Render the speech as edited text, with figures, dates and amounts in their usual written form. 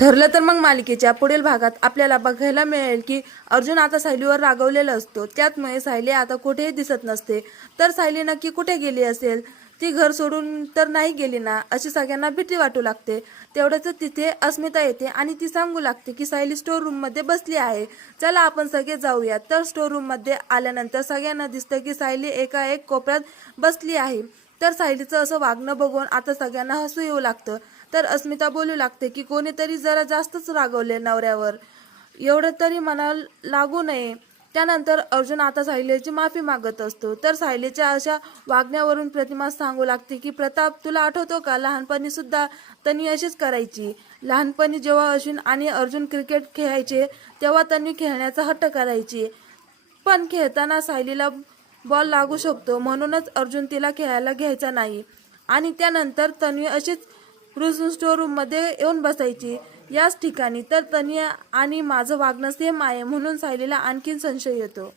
ठरलं तर मग मालिकेच्या पुढील भागात आपल्याला बघायला मिळेल की अर्जुन आता सायलीवर रागवलेला असतो. त्यामुळे सायली आता कुठेही दिसत नसते. तर सायली नक्की कुठे गेली असेल? ती घर सोडून तर नाही गेली ना, अशी सगळ्यांना भीती वाटू लागते. तेवढ्याच तिथे अस्मिता येते आणि ती सांगू लागते की सायली स्टोर रूम मध्ये बसली आहे, चला आपण सगळे जाऊया. तर स्टोर रूम मध्ये आल्यानंतर सगळ्यांना दिसतं की सायली एका एक कोपऱ्यात बसली आहे. तर सायलीचं असं वागणं बघून आता सगळ्यांना हसू येऊ लागतं. तर अस्मिता बोलू लागते की कोणीतरी जरा जास्तच रागवले नवऱ्यावर, एवढं तरी मनाला लागू नये. त्यानंतर अर्जुन आता सायलीची माफी मागत असतो. तर सायलीच्या अशा वागण्यावरून प्रतिमा सांगू लागते की प्रताप, तुला आठवतो का, लहानपणी सुद्धा तन्वी अशीच करायची. लहानपणी जेव्हा अश्विन आणि अर्जुन क्रिकेट खेळायचे तेव्हा तन्वी खेळण्याचा हट्ट करायची, पण खेळताना सायलीला बॉल लागू शकतो म्हणूनच अर्जुन तिला खेळायला घ्यायचा नाही. आणि त्यानंतर तन्वी अशीच रुसून स्टोर रूम मध्ये येऊन बसायची याच ठिकाणी. तर तन्वी आणि माझं वागणं सेम आहे म्हणून सायलीला आणखीन संशय येतो.